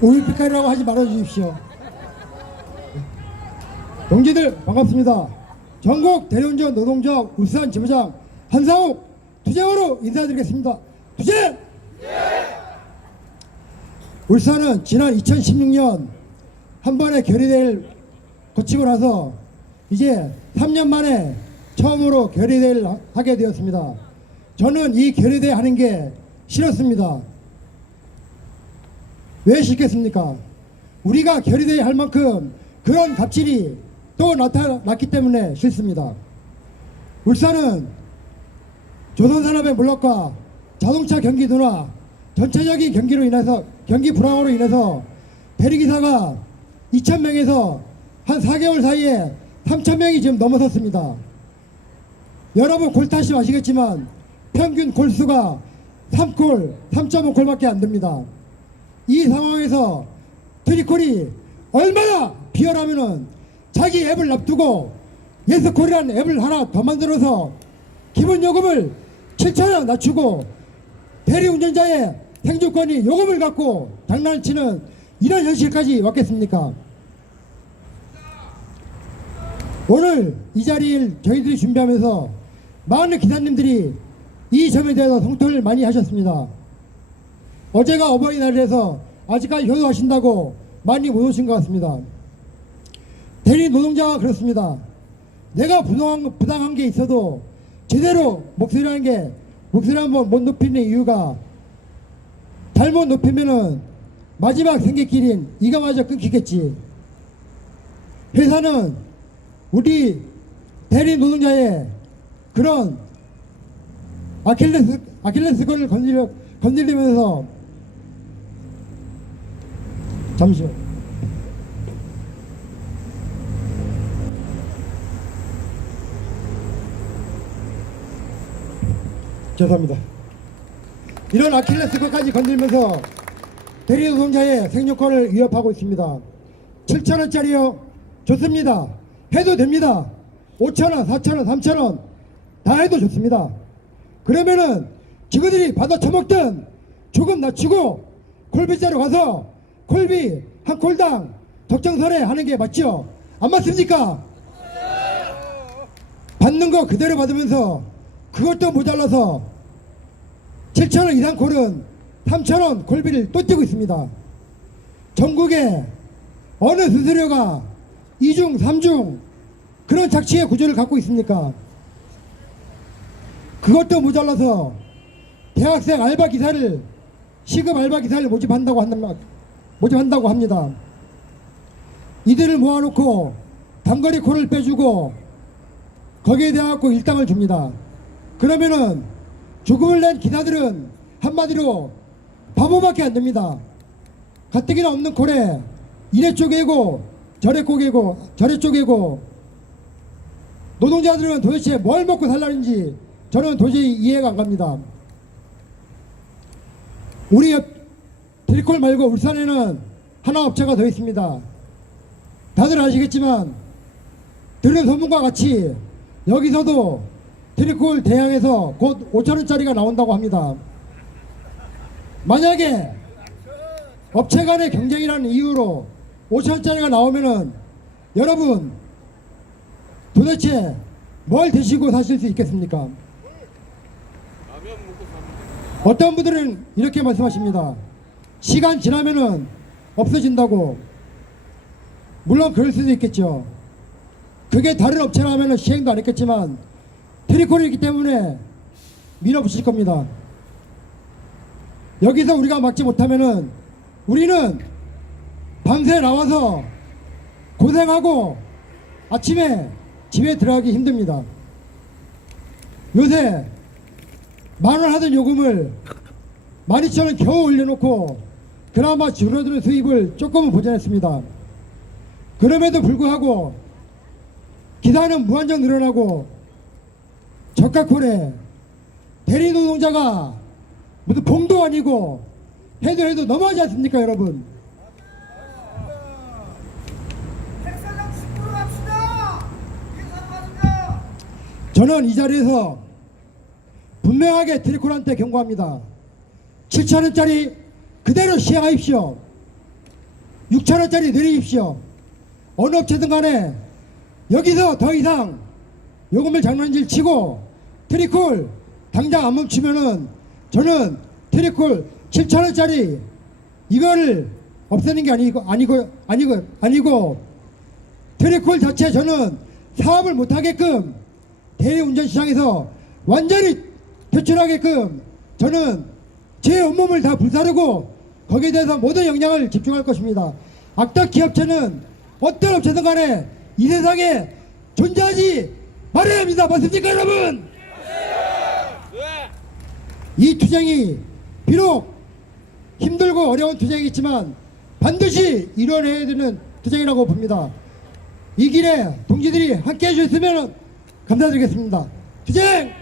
우유빛깔이라고 하지 말아 주십시오. 동지들 반갑습니다. 전국 대리운전 노동자 울산 지부장 한상욱 투쟁으로 인사드리겠습니다. 투쟁! 울산은 지난 2016년 한 번의 결의대회를 거치고 나서 이제 3년 만에 처음으로 결의대회를 하- 하게 되었습니다. 저는 이 결의대회 하는 게 싫었습니다. 왜 싫겠습니까? 우리가 결의대회 할 만큼 그런 갑질이 또 나타났기 때문에 싫습니다. 울산은 조선산업의 몰락과 자동차 경기 둔화, 전체적인 경기로 인해서 경기 불황으로 인해서 대리기사가 2,000명에서 한 4개월 사이에 3,000명이 지금 넘어섰습니다. 여러분 골 타시면 아시겠지만 평균 골수가 3골, 3.5골밖에 안 됩니다. 이 상황에서 트리콜이 얼마나 비열하면은 자기 앱을 납두고 예스콜이라는 앱을 하나 더 만들어서 기본 요금을 7천원 낮추고 대리운전자의 생존권이 요금을 갖고 장난치는 이런 현실까지 왔겠습니까? 오늘 이 자리를 저희들이 준비하면서 많은 기사님들이 이 점에 대해서 성토를 많이 하셨습니다. 어제가 어버이날이라서 아직까지 효도하신다고 많이 못 오신 것 같습니다. 대리 노동자가 그렇습니다. 내가 부당한, 부당한 게 있어도 제대로 목소리라는 게 목소리 한번 못 높이는 이유가 잘못 높이면은 마지막 생계길인 이가 마저 끊기겠지. 회사는 우리 대리 노동자의 그런 아킬레스 아킬레스건을 건드려 건드리면서 잠시요. 죄송합니다. 이런 아킬레스건까지 건들면서 대리 노동자의 생존권을 위협하고 있습니다. 7천원짜리요? 좋습니다. 해도 됩니다. 5천원, 4천원, 3천원 다 해도 좋습니다. 그러면은 지그들이 받아 처먹던 조금 낮추고 콜비자로 가서 콜비 한 콜당 적정선에 하는 게 맞죠? 안 맞습니까? 받는 거 그대로 받으면서 그것도 모자라서 7천원 이상 콜은 3천원 골비를 또 뛰고 있습니다. 전국에 어느 수수료가 2중, 3중 그런 착취의 구조를 갖고 있습니까? 그것도 모자라서 대학생 알바 기사를 시급 알바 기사를 모집한다고 말 모집한다고 합니다. 이들을 모아놓고 단거리 콜을 빼주고 거기에 대해 갖고 일당을 줍니다. 그러면은 죽음을 낸 기사들은 한마디로 바보밖에 안 됩니다. 가뜩이나 없는 콜에 이래 쪼개고 저래 쪼개고 저래 쪼개고 노동자들은 도대체 뭘 먹고 살라는지 저는 도저히 이해가 안 갑니다. 우리 옆 드리콜 말고 울산에는 하나 업체가 더 있습니다. 다들 아시겠지만 들은 소문과 같이 여기서도 드리콜 대항에서 곧 5천원짜리가 나온다고 합니다. 만약에 업체 간의 경쟁이라는 이유로 5천원짜리가 나오면은 여러분 도대체 뭘 드시고 사실 수 있겠습니까? 어떤 분들은 이렇게 말씀하십니다. 시간 지나면은 없어진다고. 물론 그럴 수도 있겠죠. 그게 다른 업체라면 시행도 안 했겠지만 트리콜이기 때문에 밀어붙일 겁니다. 여기서 우리가 막지 못하면은 우리는 밤새 나와서 고생하고 아침에 집에 들어가기 힘듭니다. 요새 만 원 하던 요금을 만 이천 원 겨우 올려놓고 그나마 줄어드는 수입을 조금은 보전했습니다. 그럼에도 불구하고 기사는 무한정 늘어나고 저가콜에 대리 노동자가 무슨 봉도 아니고 해도 해도 너무하지 않습니까 여러분 백사장 10% 갑시다! 인사로 가십니다! 저는 이 자리에서 분명하게 트리콜한테 경고합니다 7천원짜리 그대로 시행하십시오 6천원짜리 내리십시오. 어느 업체든 간에 여기서 더 이상 요금을 장난질 치고 트리콜 당장 안 멈추면은 저는 트리콜 7천원짜리 이거를 없애는 게 아니고 아니고 아니고 아니고 트리콜 자체 저는 사업을 못하게끔 대리운전 시장에서 완전히 퇴출하게끔 저는 제 온몸을 다 불사르고 거기에 대해서 모든 역량을 집중할 것입니다. 악덕 기업체는 어떤 업체든 간에 이 세상에 존재하지 말아야 합니다. 맞습니까 여러분? 이 투쟁이 비록 힘들고 어려운 투쟁이겠지만 반드시 이뤄내야 되는 투쟁이라고 봅니다. 이 길에 동지들이 함께 해주셨으면 감사드리겠습니다. 투쟁!